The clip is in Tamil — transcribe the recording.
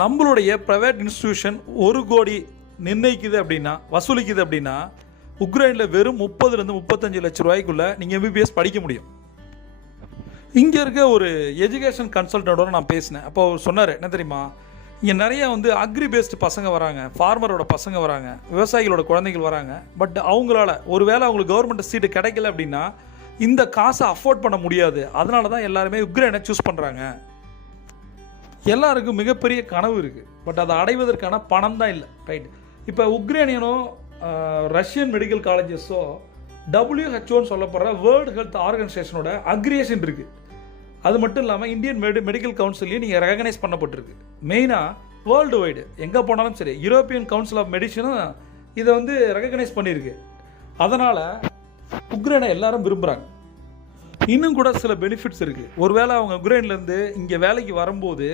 நம்மளுடைய ப்ரைவேட் இன்ஸ்டிடியூஷன் 1 கோடி நிர்ணயிக்குது அப்படின்னா, வசூலிக்குது அப்படின்னா, உக்ரைனில் வெறும் 30 35 லட்ச ரூபாய்க்குள்ளே நீங்கள் எம்பிபிஎஸ் படிக்க முடியும். இங்கே இருக்க ஒரு எஜுகேஷன் கன்சல்டன்ட்டோட நான் பேசினேன். அப்போ அவர் சொன்னார், என்ன தெரியுமா, இங்கே நிறையா அக்ரி பேஸ்டு பசங்க வராங்க, ஃபார்மரோட பசங்க வராங்க, விவசாயிகளோட குழந்தைகள் வராங்க. பட் அவங்களால ஒருவேளை அவங்களுக்கு கவர்மெண்ட் சீட்டு கிடைக்கல அப்படின்னா இந்த காசை அஃபோர்ட் பண்ண முடியாது. அதனால தான் எல்லாருமே உக்ரைனை சூஸ் பண்ணுறாங்க. எல்லாருக்கும் மிகப்பெரிய கனவு இருக்குது, பட் அதை அடைவதற்கான பணம் தான் இல்லை. ரைட். இப்போ உக்ரைனியனோ ரஷ்யன் மெடிக்கல் காலேஜஸோ WHOன்னு சொல்லப்படுற வேர்ல்டு ஹெல்த் ஆர்கனைசேஷனோட அக்ரியேஷன் இருக்குது. அது மட்டும் இல்லாமல் இந்தியன் மெடிக்கல் கவுன்சிலையும் நீங்கள் ரெகனைஸ் பண்ணப்பட்டிருக்கு. மெயினாக வேர்ல்டு வைடு எங்கே போனாலும் சரி, யூரோப்பியன் கவுன்சில் ஆஃப் மெடிசனும் இதை ரெகனைஸ் பண்ணியிருக்கு. அதனால் உக்ரைனை எல்லாரும் விரும்புகிறாங்க. இன்னும் கூட சில பெனிஃபிட்ஸ் இருக்குது. ஒருவேளை அவங்க உக்ரைன்லேருந்து இங்கே வேலைக்கு வரும்போது